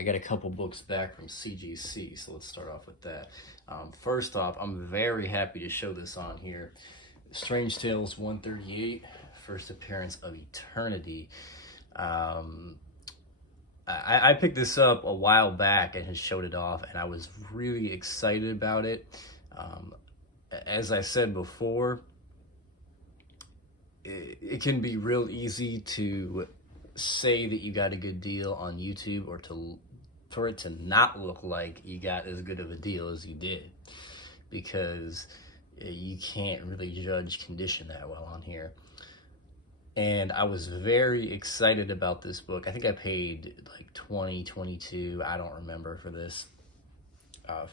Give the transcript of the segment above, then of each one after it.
I got a couple books back from CGC, so let's start off with that. First off, I'm very happy to show this on here. Strange Tales 138, first appearance of Eternity. I picked this up a while back and had showed it off, and I was really excited about it. As I said before, it can be real easy to say that you got a good deal on YouTube, or for it to not look like you got as good of a deal as you did, because you can't really judge condition that well on here. And I was very excited about this book. I think I paid like 20, 22, I don't remember, for this.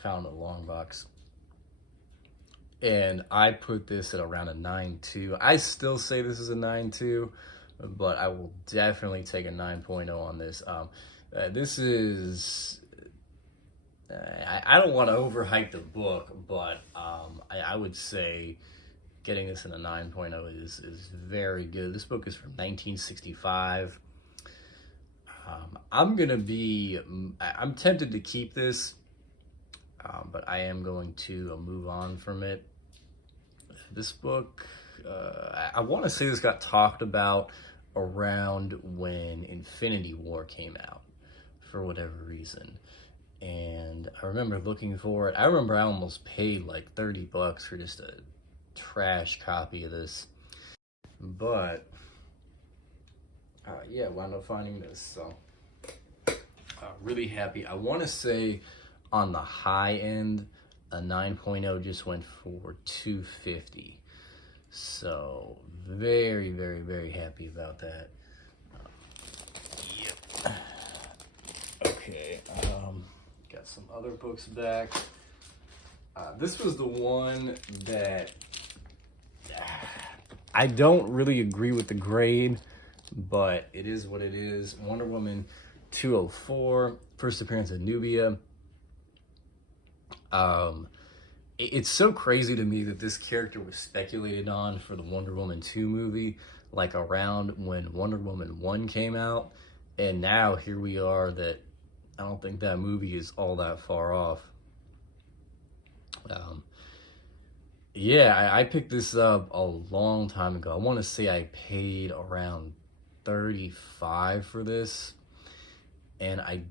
Found a long box. And I put this at around a 9.2. I still say this is a 9.2, but I will definitely take a 9.0 on this. This is... I don't want to overhype the book, but I would say getting this in a 9.0 is very good. This book is from 1965. I'm tempted to keep this, but I am going to move on from it. This book, I want to say this got talked about around when Infinity War came out, for whatever reason. And I remember looking for it. I remember I almost paid like $30 for just a trash copy of this. But, yeah, wound up finding this. So, really happy. I want to say on the high end, a 9.0 just went for $250. So, very, very, very happy about that. Yep. Okay, got some other books back. This was the one that I don't really agree with the grade, but it is what it is. Wonder Woman 204, first appearance of Nubia. It's so crazy to me that this character was speculated on for the Wonder Woman 2 movie, like around when Wonder Woman 1 came out, and now here we are that I don't think that movie is all that far off. Yeah, I picked this up a long time ago. I want to say I paid around $35 for this, and I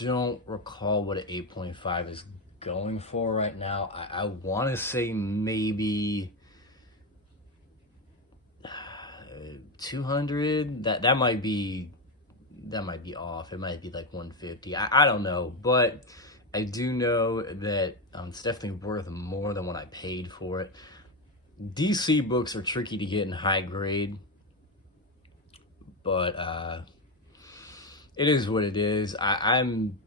don't recall what an 8.5 is going for right now. I want to say maybe 200. That might be off. It might be like 150. I don't know, but I do know that it's definitely worth more than what I paid for it. DC books are tricky to get in high grade, but it is what it is. I'm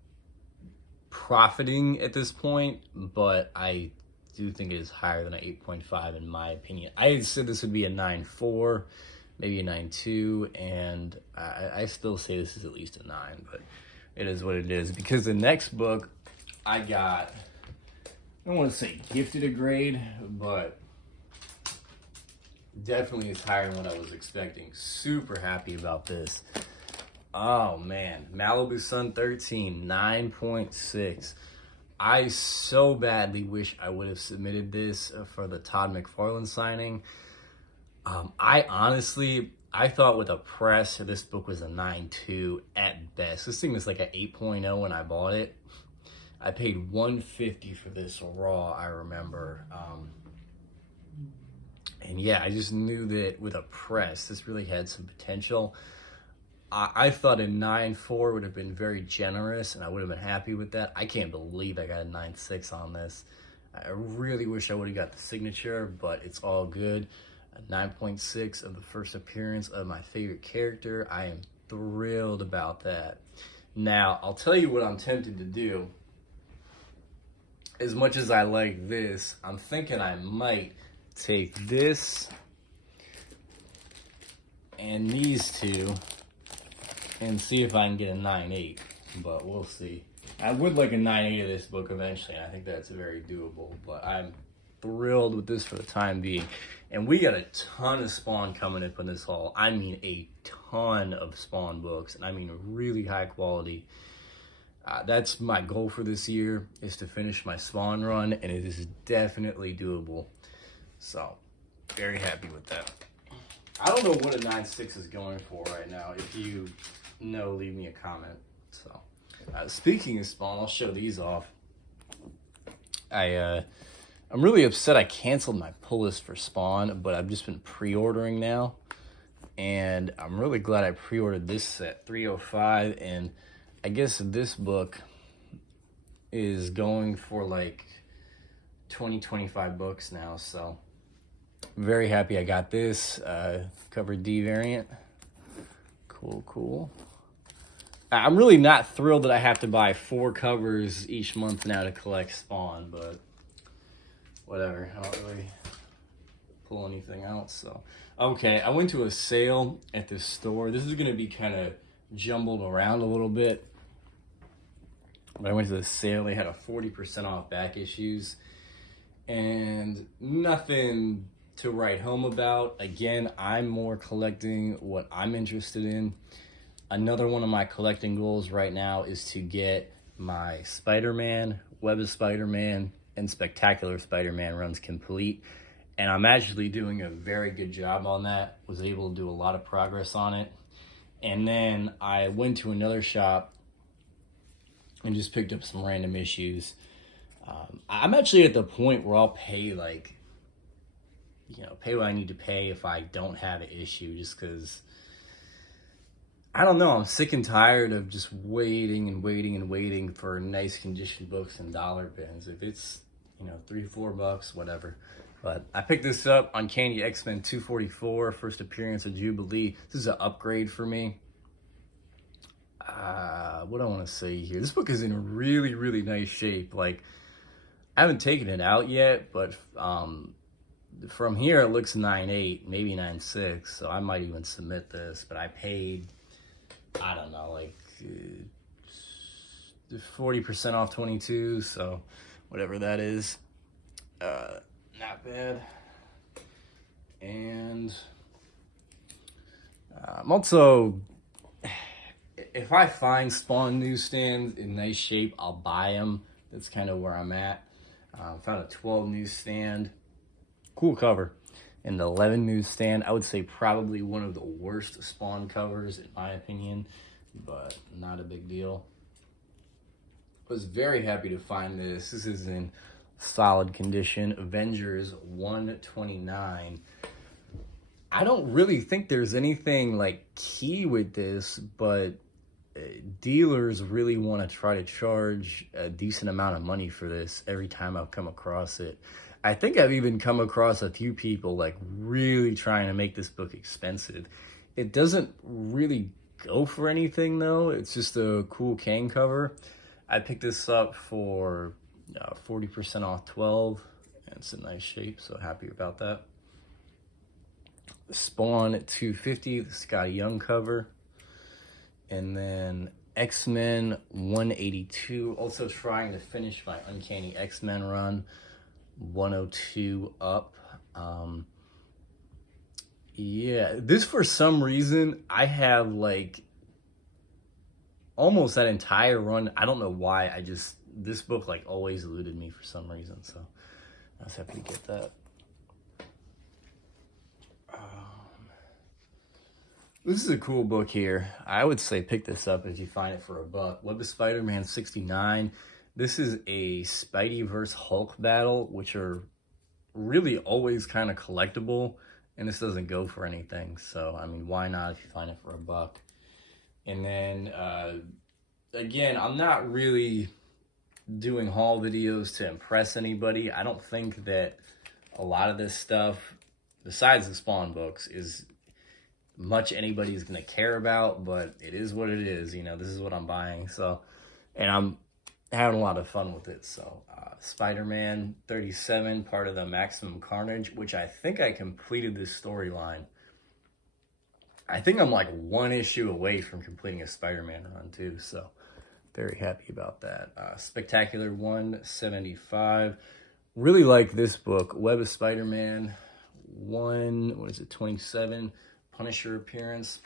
profiting at this point, but I do think it is higher than an 8.5 in my opinion. I had said this would be a 9.4, maybe a 9.2, and I still say this is at least a 9, but it is what it is, because the next book I got, I don't want to say gifted a grade, but definitely is higher than what I was expecting. Super happy about this. Oh man, Malibu Sun 13, 9.6. I so badly wish I would have submitted this for the Todd McFarlane signing. I thought with a press, this book was a 9.2 at best. This thing was like an 8.0 when I bought it. I paid $150 for this raw, I remember. And yeah, I just knew that with a press, this really had some potential. I thought a 9.4 would have been very generous, and I would have been happy with that. I can't believe I got a 9.6 on this. I really wish I would have got the signature, but it's all good. A 9.6 of the first appearance of my favorite character. I am thrilled about that. Now, I'll tell you what I'm tempted to do. As much as I like this, I'm thinking I might take this and these two and see if I can get a 9.8, but we'll see. I would like a 9.8 of this book eventually, and I think that's very doable, but I'm thrilled with this for the time being. And we got a ton of Spawn coming up in this haul. I mean a ton of Spawn books, and I mean really high quality. That's my goal for this year, is to finish my Spawn run, and it is definitely doable. So, very happy with that. I don't know what a 9.6 is going for right now. If you know, leave me a comment. So, speaking of Spawn, I'll show these off. I'm really upset I canceled my pull list for Spawn, but I've just been pre-ordering now. And I'm really glad I pre-ordered this set, 305, and I guess this book is going for like 20-25 bucks now, so I'm very happy I got this. Cover D variant. Cool. I'm really not thrilled that I have to buy 4 covers each month now to collect Spawn, but whatever. I don't really pull anything else, so. Okay, I went to a sale at this store. This is going to be kind of jumbled around a little bit. But I went to the sale. They had a 40% off back issues. And nothing to write home about. Again, I'm more collecting what I'm interested in. Another one of my collecting goals right now is to get my Spider-Man, Web of Spider-Man, and Spectacular Spider-Man runs complete. And I'm actually doing a very good job on that. Was able to do a lot of progress on it. And then I went to another shop and just picked up some random issues. I'm actually at the point where I'll pay pay what I need to pay if I don't have an issue, just because, I don't know, I'm sick and tired of just waiting for nice condition books and dollar bins. If it's, $3-4, whatever. But I picked this up on Uncanny X-Men 244, first appearance of Jubilee. This is an upgrade for me. What do I want to say here? This book is in really, really nice shape. Like, I haven't taken it out yet, but from here it looks 9.8, maybe 9.6. So I might even submit this. But I paid, I don't know, like 40% off 22. So whatever that is. Not bad. And I'm also, if I find Spawn newsstands in nice shape, I'll buy them. That's kind of where I'm at. Found a 12 newsstand. Cool cover. And the 11 newsstand, I would say probably one of the worst Spawn covers in my opinion, but not a big deal. Was very happy to find this. This is in solid condition. Avengers 129. I don't really think there's anything like key with this, but dealers really want to try to charge a decent amount of money for this every time I've come across it. I think I've even come across a few people like really trying to make this book expensive. It doesn't really go for anything though. It's just a cool cane cover. I picked this up for 40% off 12, and it's in nice shape, so happy about that. Spawn 250, the Scotty Young cover. And then X-Men 182, also trying to finish my Uncanny X-Men run, 102 up. Yeah, this for some reason, I have like almost that entire run. I don't know why, this book like always eluded me for some reason, so I was happy to get that. This is a cool book here. I would say pick this up if you find it for $1. Web of Spider-Man 69. This is a Spideyverse Hulk battle, which are really always kind of collectible, and this doesn't go for anything. So, I mean, why not if you find it for $1? And then, again, I'm not really doing haul videos to impress anybody. I don't think that a lot of this stuff, besides the Spawn books, is much anybody's gonna care about, but it is what it is. This is what I'm buying, so, and I'm having a lot of fun with it. So Spider-Man 37, part of the Maximum Carnage, which I think I completed this storyline. I think I'm like one issue away from completing a Spider-Man run too, so very happy about that. Spectacular 175. Really like this book, Web of Spider-Man 27, Punisher appearance.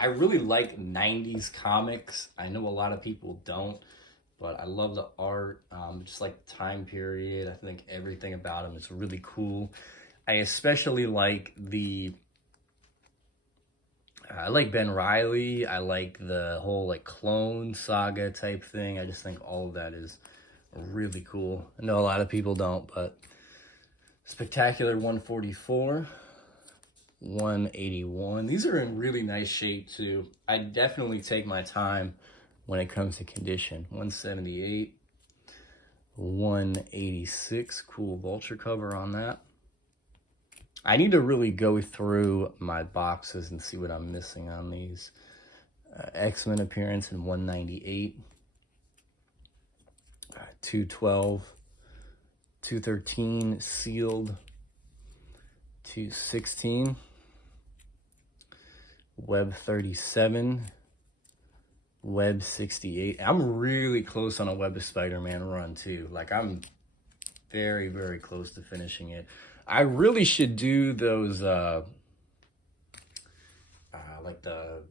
I really like 90s comics. I know a lot of people don't, but I love the art, just like the time period. I think everything about them is really cool. I especially like I like Ben Riley. I like the whole like clone saga type thing. I just think all of that is really cool. I know a lot of people don't, but Spectacular 144, 181. These are in really nice shape too. I definitely take my time when it comes to condition. 178, 186. Cool vulture cover on that. I need to really go through my boxes and see what I'm missing on these. X-Men appearance in 198, 212, 213 sealed, 216, Web 37, Web 68. I'm really close on a Web of Spider-Man run too. Like I'm very, very close to finishing it. I really should do those like the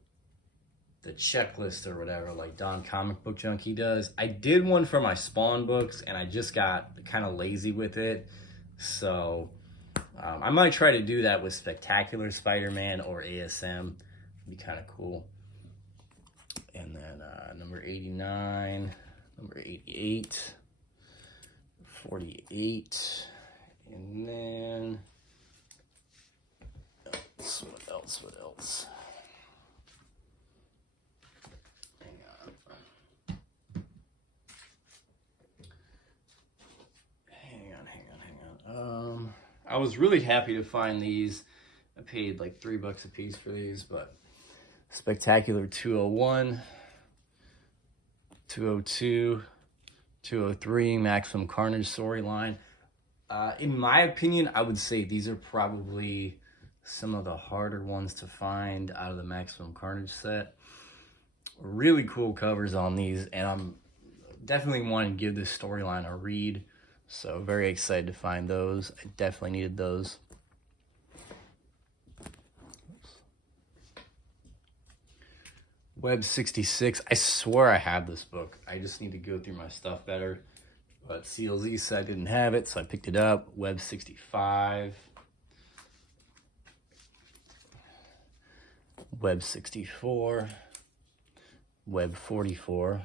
checklist or whatever, like Don Comic Book Junkie does. I did one for my Spawn books and I just got kind of lazy with it. So I might try to do that with Spectacular Spider-Man or ASM. It'd be kind of cool. And then number 89, number 88, 48, and then what else? Hang on. I was really happy to find these. I paid like $3 a piece for these, but Spectacular 201, 202, 203, Maximum Carnage storyline. In my opinion, I would say these are probably some of the harder ones to find out of the Maximum Carnage set. Really cool covers on these, and I'm definitely wanting to give this storyline a read. So very excited to find those. I definitely needed those. Web 66. I swear I have this book. I just need to go through my stuff better. But CLZ said I didn't have it, so I picked it up. Web 65. Web 64. Web 44.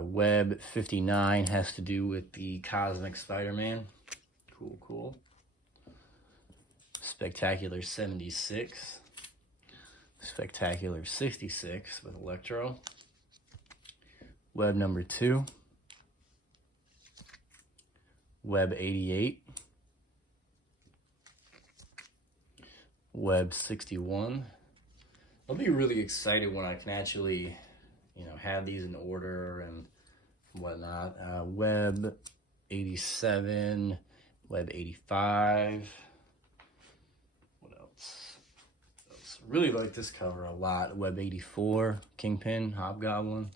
Web 59 has to do with the Cosmic Spider-Man. Cool. Spectacular 76. Spectacular 66 with Electro. Web number 2. Web 88. Web 61. I'll be really excited when I can actually, have these in order and whatnot. Web 87, Web 85. What else? Really like this cover a lot. Web 84, Kingpin, Hobgoblin.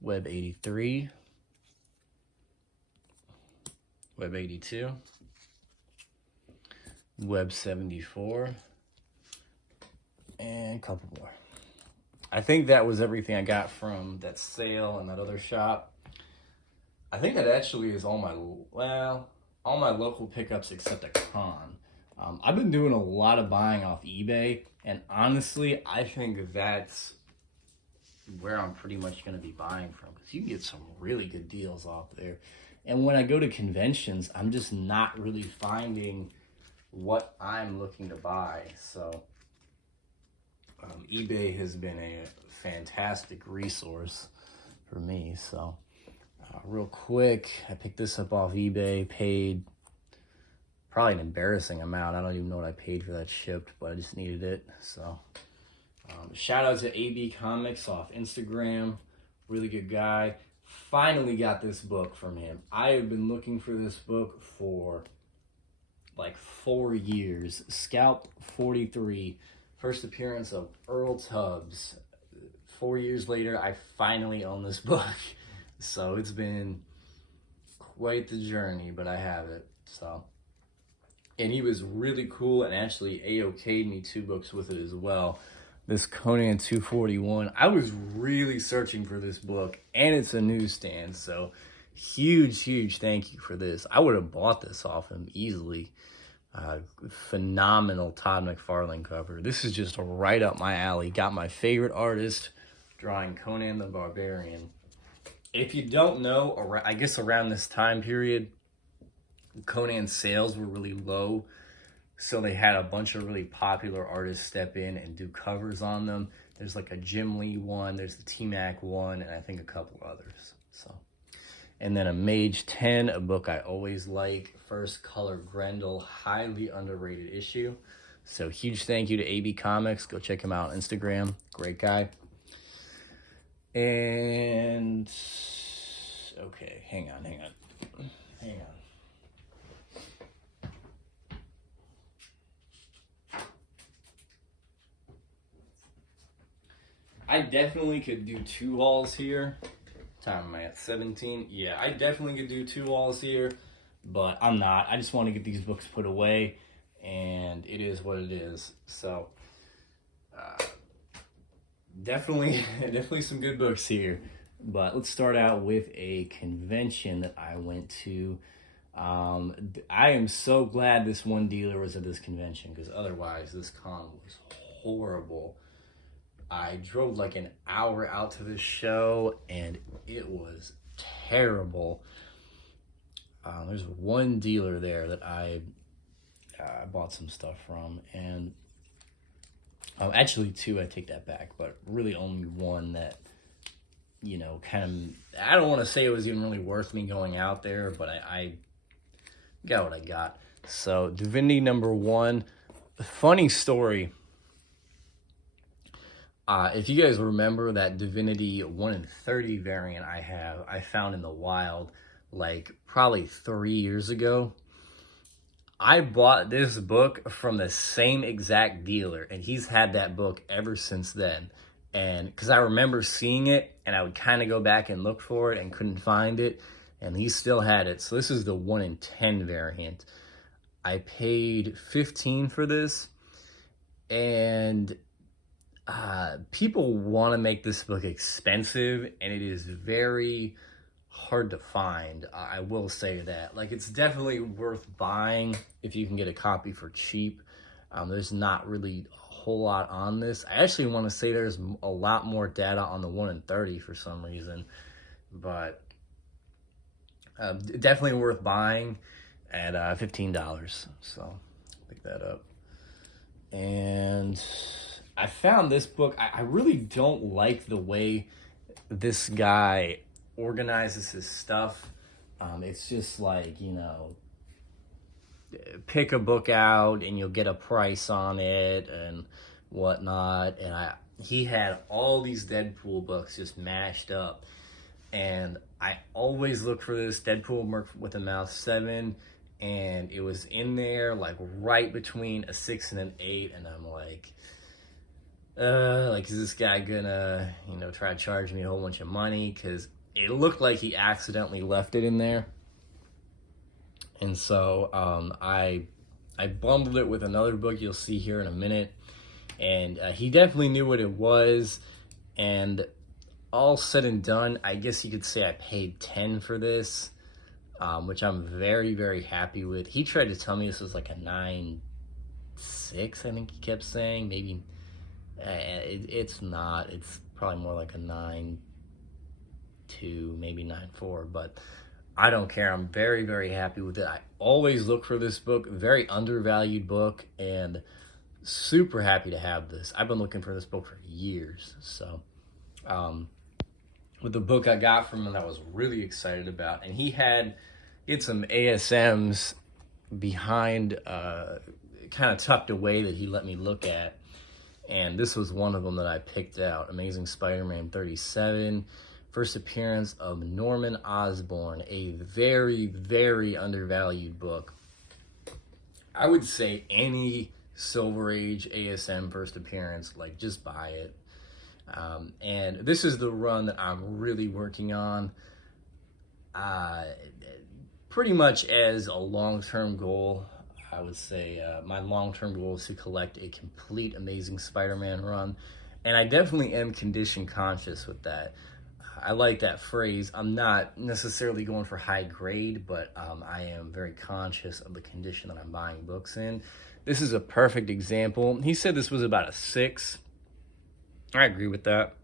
Web 83. Web 82. Web 74. And a couple more. I think that was everything I got from that sale and that other shop. I think that actually is all my local pickups except a con. I've been doing a lot of buying off eBay, and honestly, I think that's where I'm pretty much going to be buying from, because you can get some really good deals off there. And when I go to conventions, I'm just not really finding what I'm looking to buy. So eBay has been a fantastic resource for me. So real quick, I picked this up off eBay, paid probably an embarrassing amount. I don't even know what I paid for that shipped, but I just needed it. So shout out to AB Comics off Instagram. Really good guy. Finally got this book from him. I have been looking for this book for like 4 years. Scalp 43. First appearance of Earl Tubbs. 4 years later, I finally own this book. So it's been quite the journey, but I have it. So and he was really cool and actually A-okayed me 2 books with it as well. This Conan 241. I was really searching for this book, and it's a newsstand, so huge thank you for this. I would have bought this off him easily. Phenomenal Todd McFarlane cover. This is just right up my alley. Got my favorite artist drawing Conan the Barbarian. If you don't know, I guess around this time period, Conan's sales were really low, so they had a bunch of really popular artists step in and do covers on them. There's like a Jim Lee one, there's the T-Mac one, and I think a couple others. So, and then a Mage 10, a book I always like. First Color Grendel, highly underrated issue. So huge thank you to AB Comics. Go check him out on Instagram. Great guy. And okay, hang on. I definitely could do 2 hauls here. Time am I at? 17? Yeah, I definitely could do 2 hauls here, but I'm not. I just want to get these books put away, and it is what it is. So, definitely some good books here. But let's start out with a convention that I went to. I am so glad this one dealer was at this convention, because otherwise this con was horrible. I drove like an hour out to this show, and it was terrible. There's one dealer there that I bought some stuff from, and actually 2, I take that back, but really only one that, you know, kind of, I don't want to say it was even really worth me going out there, but I got what I got. So, Divinity #1, funny story. If you guys remember that Divinity 1 in 30 variant I found in the wild, like probably 3 years ago, I bought this book from the same exact dealer, and he's had that book ever since then. And because I remember seeing it, and I would kind of go back and look for it and couldn't find it, and he still had it. So this is the 1 in 10 variant. I paid $15 for this, and people want to make this book expensive, and it is very hard to find. I will say that. Like, it's definitely worth buying if you can get a copy for cheap. There's not really a whole lot on this. I actually want to say there's a lot more data on the 1 in 30 for some reason, but definitely worth buying at $15. So pick that up. And I found this book. I really don't like the way this guy organizes his stuff. It's just like, you know, pick a book out and you'll get a price on it and whatnot. And he had all these Deadpool books just mashed up. And I always look for this Deadpool Merc with a Mouth 7, and it was in there like right between a 6 and an 8, and I'm like, is this guy gonna, you know, try to charge me a whole bunch of money? Because it looked like he accidentally left it in there. And so I bundled it with another book you'll see here in a minute. And he definitely knew what it was. And all said and done, I guess you could say I paid $10 for this, which I'm very, very happy with. He tried to tell me this was like a 9.6, I think he kept saying. Maybe it's not. It's probably more like a 9.2, maybe 9.4, but I don't care. I'm very, very happy with it. I always look for this book. Very undervalued book, and super happy to have this. I've been looking for this book for years. So with the book I got from him, I was really excited about. And he had some ASMs behind, kind of tucked away, that he let me look at. And this was one of them that I picked out. Amazing Spider-Man 37. First appearance of Norman Osborn. A very, very undervalued book. I would say any Silver Age ASM first appearance, like, just buy it. And this is the run that I'm really working on. Pretty much as a long-term goal. I would say my long-term goal is to collect a complete Amazing Spider-Man run, and I definitely am condition conscious with that. I like that phrase. I'm not necessarily going for high grade, but I am very conscious of the condition that I'm buying books in. This is a perfect example. He said this was about a 6. I agree with that.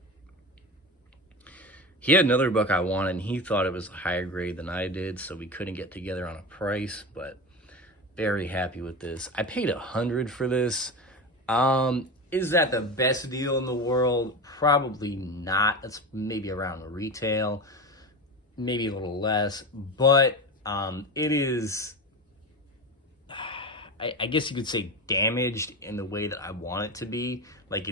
He had another book I wanted, and he thought it was a higher grade than I did, so we couldn't get together on a price, but very happy with this. I paid $100 for this. Is that the best deal in the world? Probably not. It's maybe around retail, maybe a little less, but it is, I guess you could say, damaged in the way that I want it to be. Like,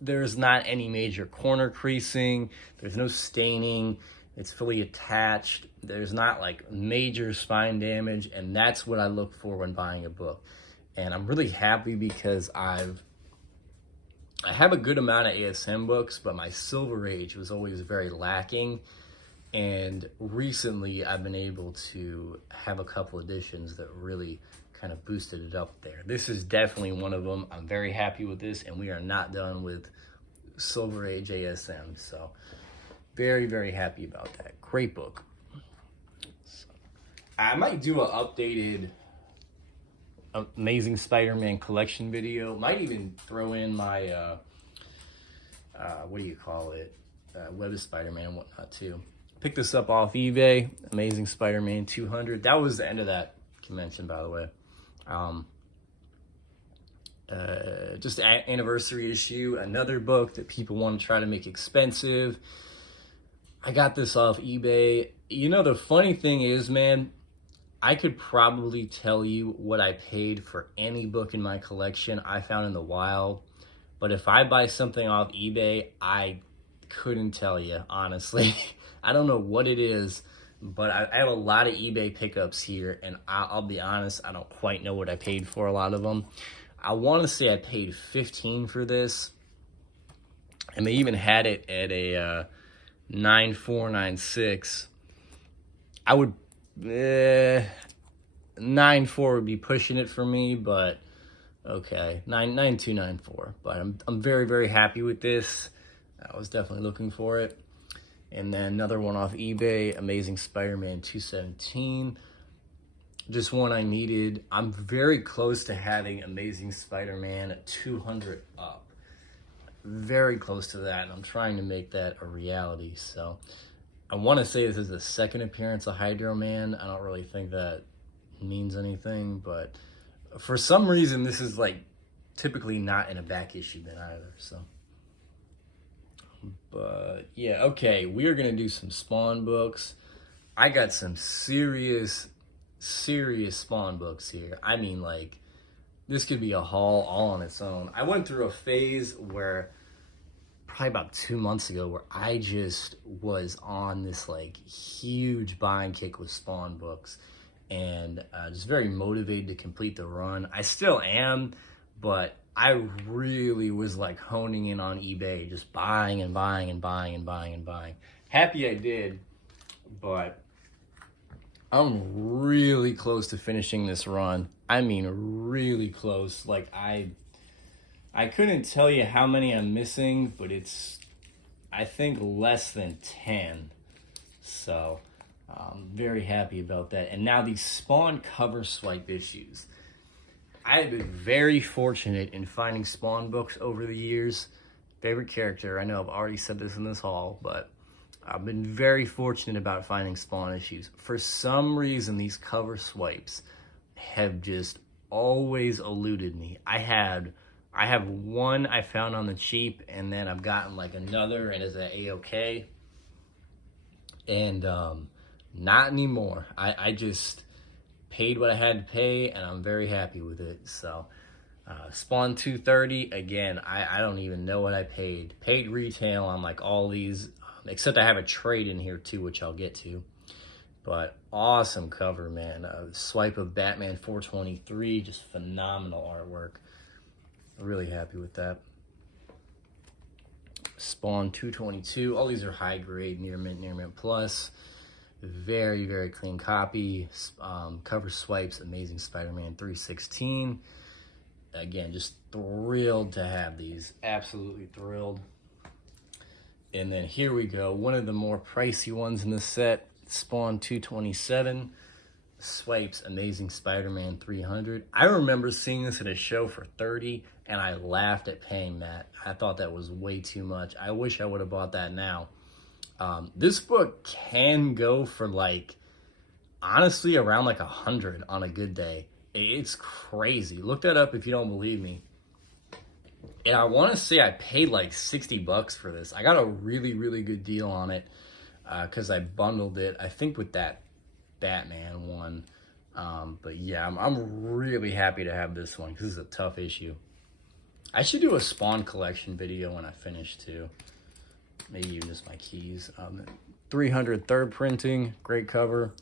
there's not any major corner creasing, there's no staining, it's fully attached, there's not like major spine damage, and that's what I look for when buying a book. And I'm really happy because I have a good amount of ASM books, but my Silver Age was always very lacking. And recently I've been able to have a couple editions that really kind of boosted it up there. This is definitely one of them. I'm very happy with this, and we are not done with Silver Age ASM. So very, very happy about that. Great book. So, I might do an updated Amazing Spider-Man collection video. Might even throw in my what do you call it, Web of Spider-Man and whatnot too. Picked this up off eBay. Amazing Spider-Man 200. That was the end of that convention, by the way. Just an anniversary issue, another book that people want to try to make expensive. I got this off eBay. You know, the funny thing is, man, I could probably tell you what I paid for any book in my collection I found in the wild, but if I buy something off eBay, I couldn't tell you, honestly. I don't know what it is, but I have a lot of eBay pickups here, and I'll be honest, I don't quite know what I paid for a lot of them. I want to say I paid $15 for this, and they even had it at a 9496. I would 94 would be pushing it for me, but okay, 9294. But I'm very, very happy with this. I was definitely looking for it. And then another one off eBay, Amazing Spider-Man 217. Just one I needed. I'm very close to having Amazing Spider-Man at 200 up. Very close to that, and I'm trying to make that a reality. So I want to say this is the second appearance of Hydro Man. I don't really think that means anything, but for some reason this is like typically not in a back issue then either. So, but yeah, okay, we are gonna do some Spawn books. I got some serious Spawn books here. I mean, like, this could be a haul all on its own. I went through a phase where probably about 2 months ago where I just was on this like huge buying kick with Spawn books, and just very motivated to complete the run. I still am, but I really was like honing in on eBay, just buying and buying and buying and buying and buying. Happy I did, but I'm really close to finishing this run. I mean, really close. Like, I couldn't tell you how many I'm missing, but it's, I think, less than 10. So, I'm very happy about that. And now these Spawn cover swipe issues. I've been very fortunate in finding Spawn books over the years. Favorite character, I know I've already said this in this haul, but I've been very fortunate about finding Spawn issues. For some reason, these cover swipes have just always eluded me. I have one I found on the cheap, and then I've gotten like another, and it's at A-OK. And not anymore. I just paid what I had to pay, and I'm very happy with it. So Spawn 230, again, I don't even know what I paid. Paid retail on like all these, except I have a trade in here too, which I'll get to. But awesome cover, man. Swipe of Batman 423, just phenomenal artwork. Really happy with that. Spawn 222, all these are high grade, near mint plus. Very, very clean copy. Cover swipes, Amazing Spider-Man 316. Again, just thrilled to have these. Absolutely thrilled. And then here we go. One of the more pricey ones in the set, Spawn 227. Swipes, Amazing Spider-Man 300. I remember seeing this at a show for $30, and I laughed at paying that. I thought that was way too much. I wish I would have bought that now. This book can go for like, honestly, around like 100 on a good day. It's crazy. Look that up if you don't believe me. And I want to say I paid like $60 for this. I got a really, really good deal on it because I bundled it, I think, with that Batman one. But yeah, I'm really happy to have this one because it's a tough issue. I should do a Spawn collection video when I finish too. Maybe even just my keys. 300 third printing, great cover,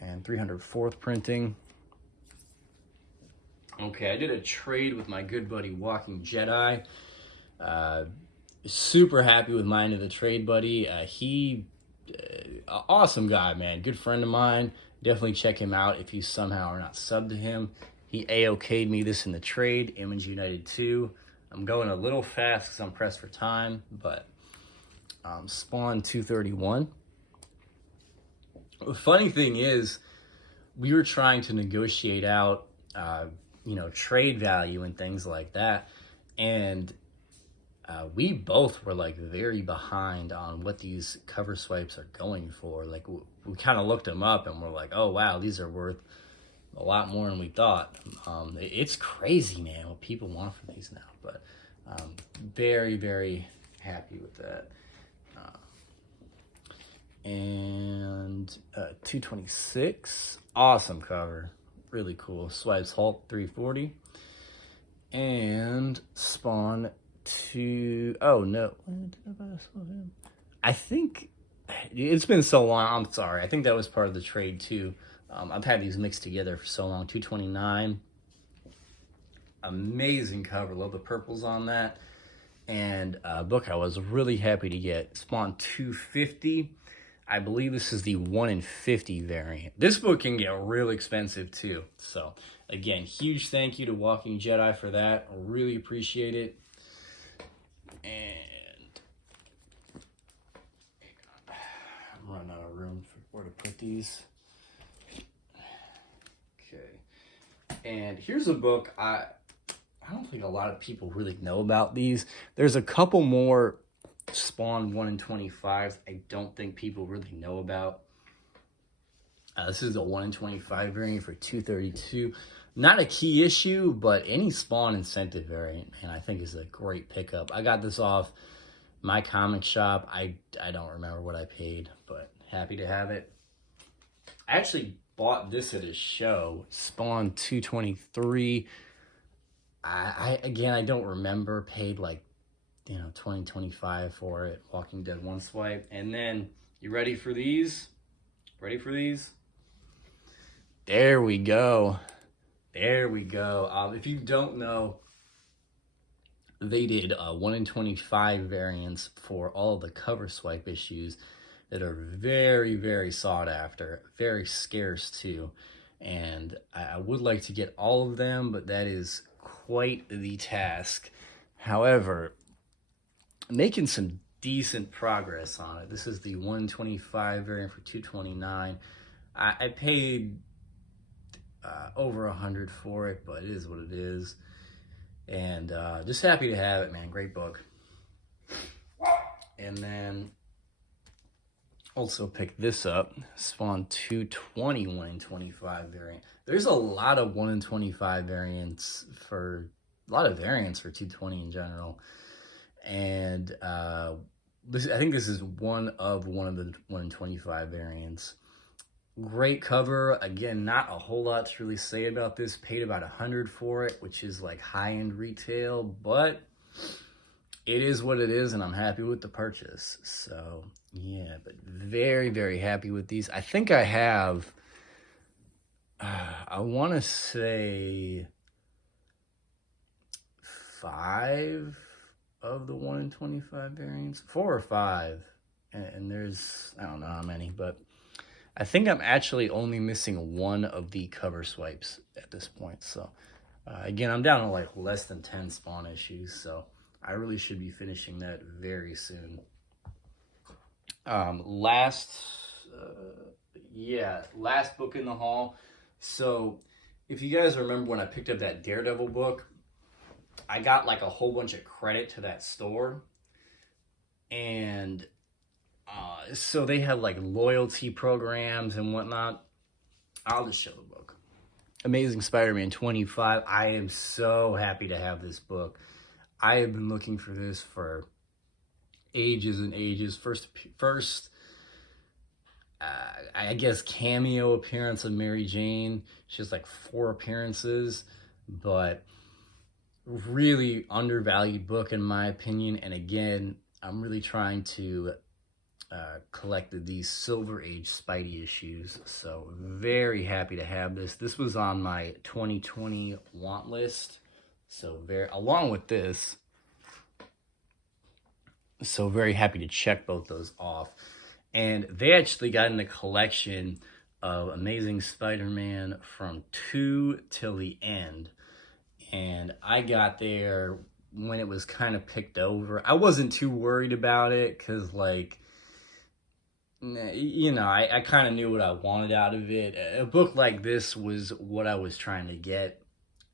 and 300 fourth printing. Okay, I did a trade with my good buddy Walking Jedi. Super happy with my end of the trade, buddy. Awesome guy, man. Good friend of mine. Definitely check him out if you somehow are not subbed to him. He A-okayed me this in the trade, Image United 2. I'm going a little fast because I'm pressed for time, but Spawn 231. The funny thing is, we were trying to negotiate out trade value and things like that, and we both were like very behind on what these cover swipes are going for. Like we kind of looked them up and we're like, oh wow, these are worth a lot more than we thought. It's crazy, man, what people want from these now, but very, very happy with that. And 226, awesome cover, really cool. Swipes Hulk 340, and Spawn 2. Oh no, I think it's been so long. I'm sorry. I think that was part of the trade too. I've had these mixed together for so long. 229, amazing cover. Love the purples on that. And a book I was really happy to get, Spawn 250. I believe this is the 1 in 50 variant. This book can get real expensive too. So again, huge thank you to Walking Jedi for that. I really appreciate it. And I'm running out of room for where to put these. Okay. And here's a book I don't think a lot of people really know about these. There's a couple more Spawn 1 in 25s I don't think people really know about. This is a 1 in 25 variant for 232. Not a key issue, but any Spawn incentive variant, man, I think is a great pickup. I got this off my comic shop. I don't remember what I paid, but happy to have it. I actually bought this at a show, Spawn 223. I don't remember, paid like, $20, $25 for it. Walking Dead one swipe. And then, you ready for these? Ready for these? There we go. There we go. If you don't know, they did 1 in 25 variants for all the cover swipe issues that are very, very sought after. Very scarce too. And I would like to get all of them, but that is quite the task. However, making some decent progress on it. This is the 125 variant for $229. I paid over $100 for it, but it is what it is. And just happy to have it, man. Great book. And then also picked this up, Spawn 220 1 in 25 variant. There's a lot of 1 in 25 variants for, a lot of variants for 220 in general. And I think this is one of the 1 in 25 variants. Great cover. Again, not a whole lot to really say about this. Paid about $100 for it, which is like high-end retail, but it is what it is, and I'm happy with the purchase. So yeah, but very, very happy with these. I think I have, I want to say 5 of the 1 in 25 variants, 4 or 5, and there's, I don't know how many, but I think I'm actually only missing one of the cover swipes at this point. So again, I'm down to like less than 10 Spawn issues, so I really should be finishing that very soon. Last book in the haul. So if you guys remember when I picked up that Daredevil book, I got like a whole bunch of credit to that store, and so they have like loyalty programs and whatnot. I'll just show the book. Amazing Spider-Man 25. I am so happy to have this book. I have been looking for this for ages and ages. First, I guess cameo appearance of Mary Jane. She has like 4 appearances, but really undervalued book in my opinion. And again, I'm really trying to collect these Silver Age Spidey issues, so very happy to have this. This was on my 2020 want list, so along with this, so very happy to check both those off. And they actually got in the collection of Amazing Spider-Man from 2 till the end, and I got there when it was kind of picked over. I wasn't too worried about it because, like, you know, I kind of knew what I wanted out of it. A book like this was what I was trying to get,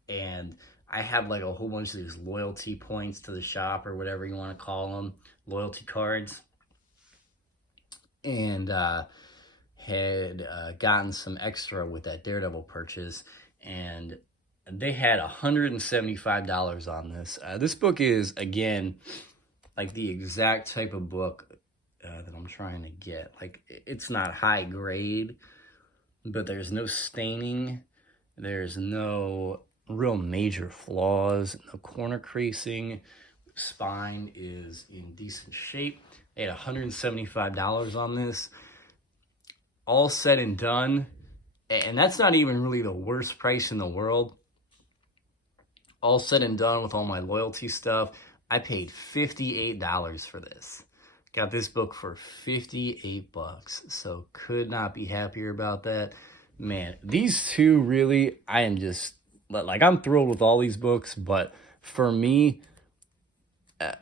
and I have like a whole bunch of these loyalty points to the shop, or whatever you want to call them, loyalty cards, and had gotten some extra with that Daredevil purchase, and they had $175 on this. This book is, again, like the exact type of book that I'm trying to get. Like, it's not high grade, but there's no staining, there's no real major flaws, no corner creasing, spine is in decent shape. They had $175 on this. All said and done, and that's not even really the worst price in the world. All said and done with all my loyalty stuff, I paid $58 for this. Got this book for 58 bucks, so could not be happier about that. Man, these two really, I am just, like, I'm thrilled with all these books, but for me,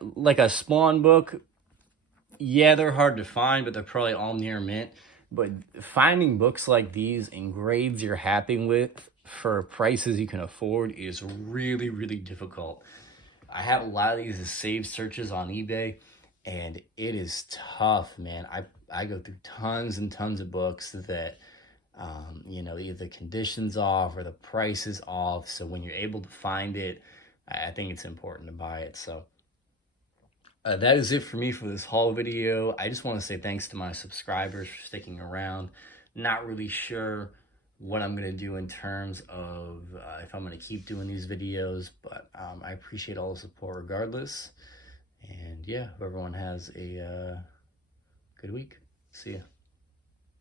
like a Spawn book, yeah, they're hard to find, but they're probably all near mint. But finding books like these in grades you're happy with for prices you can afford is really, really difficult. I have a lot of these as saved searches on eBay, and it is tough, man. I go through tons and tons of books that, you know, either the condition's off or the price is off. So when you're able to find it, I think it's important to buy it. So that is it for me for this haul video. I just want to say thanks to my subscribers for sticking around. Not really sure what I'm going to do in terms of if I'm going to keep doing these videos, but I appreciate all the support regardless. And yeah, hope everyone has a good week. See ya.